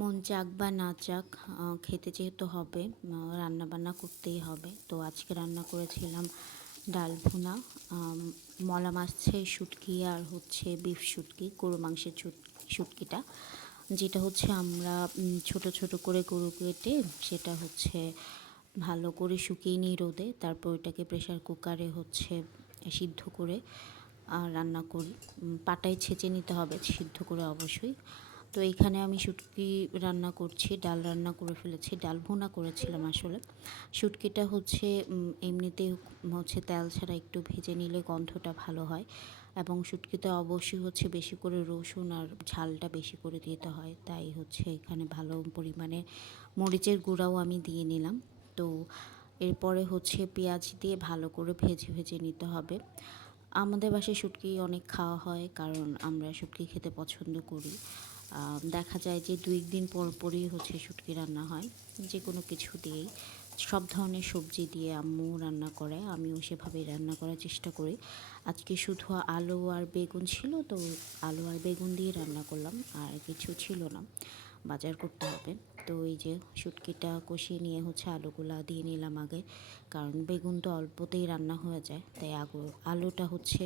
মন চাক বা না চাক খেতে যেহেতু হবে, রান্না বান্না করতেই হবে। তো আজকে রান্না করেছিলাম ডাল ভুনা, মলা মাছের শুটকি আর হচ্ছে বিফ শুটকি, গরু মাংসের শুটকিটা, যেটা হচ্ছে আমরা ছোট ছোট করে গরু কেটে সেটা হচ্ছে ভালো করে শুকিয়ে নিই রোদে, তারপর ওইটাকে প্রেশার কুকারে হচ্ছে সিদ্ধ করে রান্না করি। পাটায় ছেঁচে নিতে হবে সিদ্ধ করে অবশ্যই। তো এইখানে আমি শুটকি রান্না করছি, ডাল রান্না করে ফেলেছি, ডাল ভুনা করেছিলাম আসলে। শুটকিটা হচ্ছে এমনিতেই হচ্ছে তেল ছাড়া একটু ভেজে নিলে গন্ধটা ভালো হয়, এবং শুটকিতে অবশ্যই হচ্ছে বেশি করে রসুন আর ঝালটা বেশি করে দিতে হয়, তাই হচ্ছে এখানে ভালো পরিমাণে মরিচের গুঁড়াও আমি দিয়ে নিলাম। তো এরপরে হচ্ছে পেঁয়াজ দিয়ে ভালো করে ভেজে ভেজে নিতে হবে। আমাদের বাসায় শুটকি অনেক খাওয়া হয়, কারণ আমরা শুটকি খেতে পছন্দ করি। দেখা যায় যে 2 দিন পর পরই হচ্ছে শুটকি রান্না হয়, যে কোনো কিছু দিয়েই। সব ধরনের সবজি দিয়ে আম্মু রান্না করে, আমিও সেভাবেই রান্না করার চেষ্টা করি। আজকে শুধু আলু আর বেগুন ছিল, তো আলু আর বেগুন দিয়ে রান্না করলাম, আর কিছু ছিল না, বাজার করতে হবে। তো এই যে শুটকিটা কষিয়ে নিয়ে হচ্ছে আলুগুলা দিয়ে নিলাম আগে, কারণ বেগুন তো অল্পতেই রান্না হয়ে যায়, তাই আলুটা হচ্ছে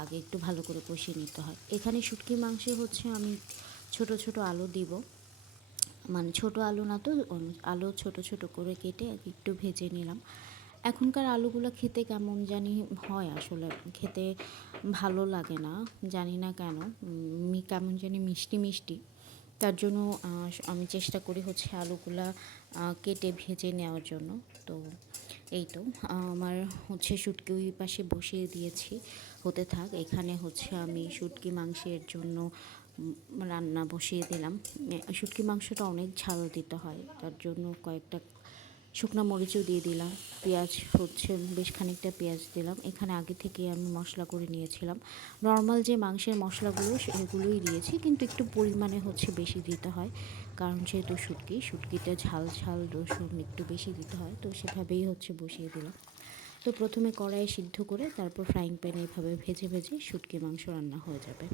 আগে একটু ভালো করে কষিয়ে নিতে হয়। এখানে শুটকি মাংসে হচ্ছে আমি ছোট ছোট আলু দিব, মানে ছোট আলু না তো, আলু ছোট ছোট করে কেটে একটু ভেজে নিলাম। এখনকার আলুগুলো খেতে কেমন জানি হয়, আসলে খেতে ভালো লাগে না, জানি না কেন, কেমন জানি মিষ্টি মিষ্টি। তার জন্য আমি চেষ্টা করি হচ্ছে আলুগুলা কেটে ভেজে নেওয়ার জন্য। তো এই তো আমার হচ্ছে শুটকি ওই পাশে বসিয়ে দিয়েছি, হতে থাক। এখানে হচ্ছে আমি শুটকি মাংসের জন্য রান্না বসিয়ে দিলাম। শুটকি মাংসটা অনেক ঝাল দিতে হয়, তার জন্য কয়েকটা শুকনো মরিচও দিয়ে দিলাম, পেঁয়াজ হচ্ছে বেশ খানিকটা পেঁয়াজ দিলাম। এখানে আগে থেকে আমি মশলা করে নিয়েছিলাম, নর্মাল যে মাংসের মশলাগুলো সেগুলোই দিয়েছি, কিন্তু একটু পরিমাণে হচ্ছে বেশি দিতে হয়, কারণ যেহেতু শুটকিতে ঝাল ঝাল রসুন একটু বেশি দিতে হয়, তো সেভাবেই হচ্ছে বসিয়ে দিলাম। তো প্রথমে কড়াইয়ে সিদ্ধ করে তারপর ফ্রাইং প্যানে এভাবে ভেজে ভেজে শুটকি মাংস রান্না হয়ে যাবে।